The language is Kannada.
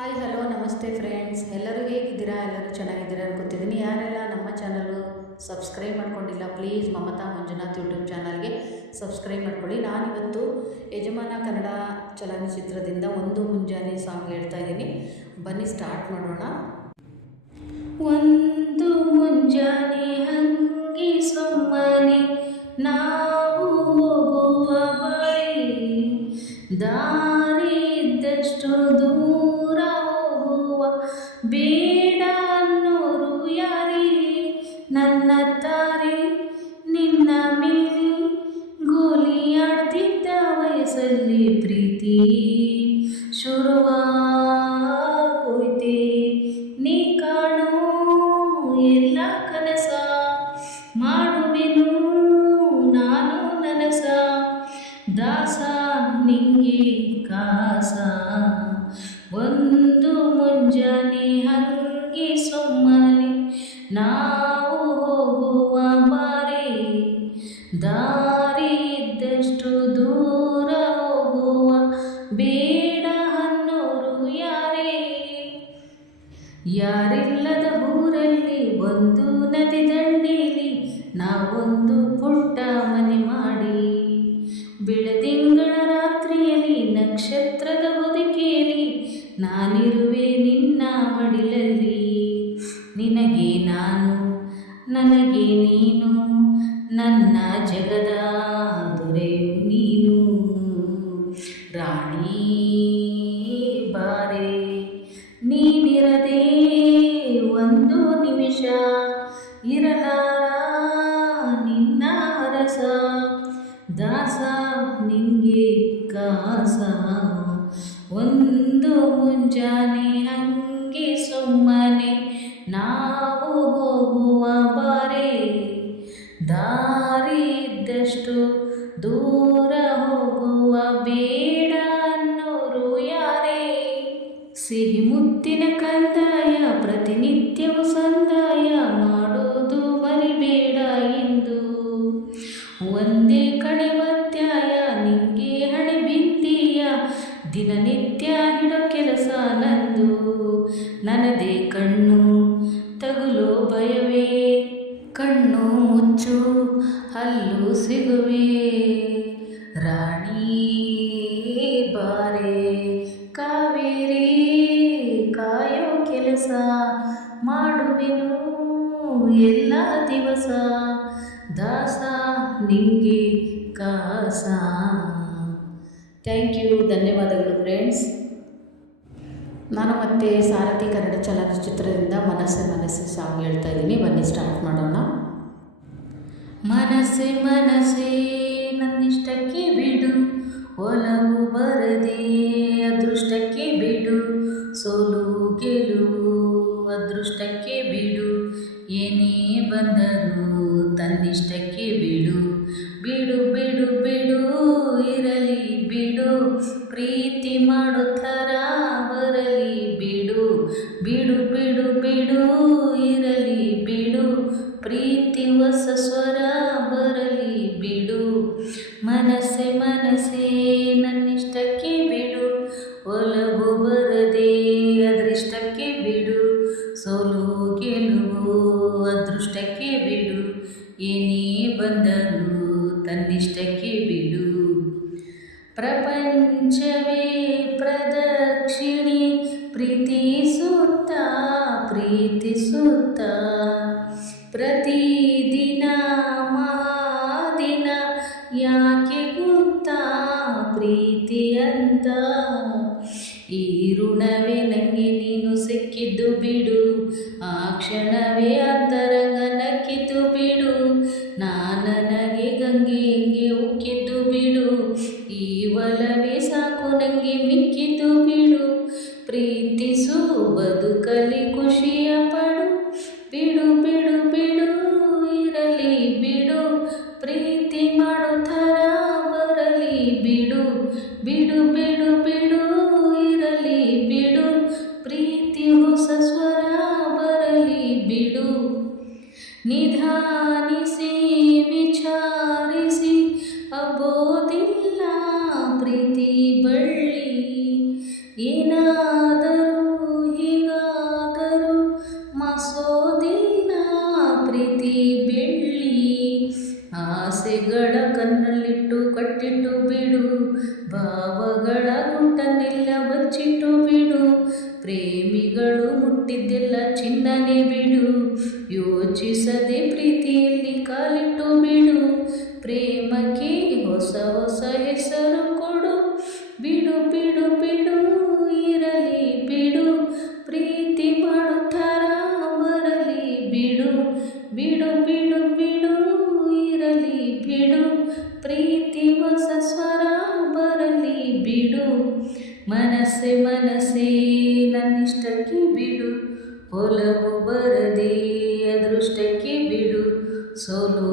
ಹಾಯ್ ಹಲೋ ನಮಸ್ತೆ ಫ್ರೆಂಡ್ಸ್, ಎಲ್ಲರೂ ಹೇಗಿದ್ದೀರಾ? ಎಲ್ಲರೂ ಚೆನ್ನಾಗಿದ್ದೀರಾ ಅನ್ಕೋತಿದ್ದೀನಿ. ಯಾರೆಲ್ಲ ನಮ್ಮ ಚಾನಲು ಸಬ್ಸ್ಕ್ರೈಬ್ ಮಾಡ್ಕೊಂಡಿಲ್ಲ, ಪ್ಲೀಸ್ ಮಮತಾ ಮಂಜುನಾಥ್ ಯೂಟ್ಯೂಬ್ ಚಾನಲ್ಗೆ ಸಬ್ಸ್ಕ್ರೈಬ್ ಮಾಡ್ಕೊಳ್ಳಿ. ನಾನಿವತ್ತು ಯಜಮಾನ ಕನ್ನಡ ಚಲನಚಿತ್ರದಿಂದ ಒಂದು ಮುಂಜಾನೆ ಸಾಂಗ್ ಹೇಳ್ತಾ ಇದ್ದೀನಿ. ಬನ್ನಿ ಸ್ಟಾರ್ಟ್ ಮಾಡೋಣ. ಒಂದು ಮುಂಜಾನೆ ಹಂಗಿ ಸುಮ್ಮನೆ ನಾವು ಹೋಗುವ ಬಳಿ, ದಾರಿ ಇದ್ದಷ್ಟು ದೂರ ಹೋಗುವ ಬೇಡ ಅನ್ನೋರು ಯಾರಿ, ನನ್ನ ತಾರೆ ನಿನ್ನ ಮೇಲೆ ಗೋಲಿ ಆಡ್ತಿದ್ದ ವಯಸ್ಸಲ್ಲಿ ಪ್ರೀತಿ ಶುರುವಾಗೋಯ್ತೆ. ನೀ ಕಾಣೋ ಎಲ್ಲ ಕನಸ ಮಾಡುವೆನು ನಾನು ನನಸ, ದಾಸ ನಿಂಗೆ ಕಾಸ. ಒಂದು ಮುಂಜಾನೆ ಹಂಗೆ ಸುಮ್ಮನೆ ನಾವು ಹೋಗುವ ಬಾರಿ, ದಾರಿ ಇದ್ದಷ್ಟು ದೂರ ಹೋಗುವ ಬೇಡ ಅನ್ನೋರು ಯಾರೇ. ಯಾರಿಲ್ಲದ ಊರಲ್ಲಿ ಒಂದು ನದಿ ದಂಡೇಲಿ ನಾವೊಂದು ಪುಟ್ಟ ಮನೆ ಮಾಡಿ, ಬೆಳದಿಂಗಳ ರಾತ್ರಿಯಲ್ಲಿ ನಕ್ಷತ್ರದ ಹೊದಿಕೆಯಲ್ಲಿ ನಾನಿರುವೆ ನಿನ್ನ ಮಡಿಲಲ್ಲಿ. ನಿನಗೆ ನಾನು ನನಗೆ ನೀನು, ನನ್ನ ಜಗದ ದೊರೆಯು ನೀನು. ರಾಣಿ ಬಾರೆ ನೀನಿರದೆ ಒಂದು ನಿಮಿಷ ಇರಲಾರ ನಿನ್ನ ಅರಸ, ದಾಸ ನಿಂಗೆ ಕಾಸ. ಒಂದು ಮುಂಜಾನೆ ಹಂಗೆ ಸುಮ್ಮನೆ ನಾವು ಹೋಗುವ ಬಾರೆ, ದಾರಿ ಇದ್ದಷ್ಟು ದೂರ ಹೋಗುವ ಬೇಡ ಅನ್ನೋರು ಯಾರೇ. ಸಿಹಿ ಮುತ್ತಿನ ಕಂದಾಯ ಪ್ರತಿನಿತ್ಯವೂ ಸಂದಾಯ ಮಾಡೋದು ಮರಿಬೇಡ ಎಂದು, ಒಂದೇ ಕಣೆ ಒತ್ತಾಯ ನಿಂಗೆ ಹಣೆ ಬಿದ್ದೀಯ, ದಿನನಿತ್ಯ ಹಿಡೋ ಕೆಲಸ ನಂದು. ನನ್ನದೇ ಕಣ್ಣು ತಗುಲೋ ಭಯವೇ, ಕಣ್ಣು ಮುಚ್ಚು ಹಲ್ಲು ಸಿಗುವೆ. ರಾಣಿ ಬಾರೆ ಕಾವೇರಿ ಕಾಯೋ ಕೆಲಸ ಮಾಡುವೆನು ಎಲ್ಲ ದಿವಸ, ದಾಸ ನಿಂಗೆ ಕಾಸ. ಥ್ಯಾಂಕ್ ಯು, ಧನ್ಯವಾದಗಳು ಫ್ರೆಂಡ್ಸ್. ನಾನು ಮತ್ತೆ ಸಾರಥಿ ಕನ್ನಡ ಚಲನಚಿತ್ರದಿಂದ ಮನಸ್ಸೆ ಮನಸ್ಸೆ ಸಾಂಗ್ ಹೇಳ್ತಾ ಇದ್ದೀನಿ. ಬನ್ನಿ ಸ್ಟಾರ್ಟ್ ಮಾಡೋಣ. ಮನಸ್ಸೆ ಮನಸ್ಸೇ ನನ್ನಿಷ್ಟಕ್ಕೆ ಬಿಡು, ಒಲವು ಬರದೆ ಅದೃಷ್ಟಕ್ಕೆ ಬಿಡು, ಸೋಲು ಗೆಲುವು ಅದೃಷ್ಟಕ್ಕೆ ಬಿಡು, ಏನೇ ಬಂದರೂ ತನ್ನಿಷ್ಟಕ್ಕೆ ಬಿಡು. ಬಿಡು ಬಿಡು ಬಿಡು ಇರಲಿ ಬಿಡು, ಪ್ರೀತಿ ಮಾಡೋ ಥರ ಬರಲಿ ಬಿಡು. ಬಿಡು ಬಿಡು ಬಿಡು ಇರಲಿ ಬಿಡು, ಪ್ರೀತಿ ಹೊಸ ಸ್ವರ ಬರಲಿ ಬಿಡು. ಮನಸ್ಸೆ ಮನಸ್ಸೇ ನನ್ನಿಷ್ಟಕ್ಕೆ ಬಿಡು, ಒಲವು ಬರದೆ ಅದೃಷ್ಟಕ್ಕೆ ಬಿಡು, ಸೋಲು ಗೆಲುವು ಅದೃಷ್ಟಕ್ಕೆ ಬಿಡು, ಏನೇ ಬಂದರೂ ತನ್ನಿಷ್ಟಕ್ಕೆ ಬಿಡು. ಪ್ರಪಂಚವೇ ಪ್ರದಕ್ಷಿಣೆ ಪ್ರೀತಿಸುತ್ತ ಪ್ರೀತಿಸುತ್ತ, ಪ್ರತಿದಿನ ಮಹಾದಿನ ಯಾಕೆ ಗೊತ್ತಾ ಪ್ರೀತಿ ಅಂತ. ಈ ಋಣವೇ ನನಗೆ ನೀನು ಸಿಕ್ಕಿದ್ದು ಬಿಡು, ಆ ಕ್ಷಣವೇ ಅಂತರಂಗ ನಕ್ಕಿದ್ದು ಬಿಡು, ನನಗೆ ಗಂಗೆ ಹಿಂಗೆ ಉಕ್ಕಿದ್ದು ಬಿಡು, ಈ ಒಲವೇ ಸಾಕು ನನಗೆ ಮಿಕ್ಕಿದ್ದು ಬಿಡು. ಪ್ರೀತಿಸು ಬದುಕಲಿ ಖುಷಿಯ ಪಡು, ಬಿಡು ಬಿಡು ಬಿಡು ಇರಲಿ ಬಿಡು, ಪ್ರೀತಿ ಮಾಡೋ ಥರ ಬರಲಿ ಬಿಡು. ಬಿಡು ಬಿಡು ಬಿಡು ಇರಲಿ ಬಿಡು, ಪ್ರೀತಿ ಹೊಸ ಸ್ವರ ಬರಲಿ ಬಿಡು. ನಿಧಾನಿಸಿ ವಿಚಾರಿಸಿ ಅಬೋದಿಲ್ಲ ಪ್ರೀತಿ ಬಳ್ಳಿ, ಏನಾದರೂ ಪ್ರೀತಿಗಳು ಮುಟ್ಟಿದ್ದೆಲ್ಲ ಚಿನ್ನನೆ ಬಿಡು, ಯೋಚಿಸದೆ ಪ್ರೀತಿಯಲ್ಲಿ ಕಾಲಿಟ್ಟು ಬಿಡು, ಪ್ರೇಮಕ್ಕೆ ಹೊಸ ಹೊಸ ಹೆಸರು ಕೊಡು, ಬಿಡು ಬಿಡು ಬಿಡು ಇರಲಿ ಬಿಡು, ಪ್ರೀತಿ ಮಾಡುತ್ತಾರ ಬರಲಿ ಬಿಡು, ಬಿಡು ಬಿಡು ಬಿಡು ಇರಲಿ ಬಿಡು, ಪ್ರೀತಿ ಹೊಸ ಸ್ವರ ಬರಲಿ ಬಿಡು, ಮನಸ್ಸೆ ಮನಸ್ಸೇ ನನ್ನಿಷ್ಟಕ್ಕೆ ಬಿಡು, ಒಲವು ಬರದೆ ಅದೃಷ್ಟಕ್ಕೆ ಬಿಡು, ಸೋಲು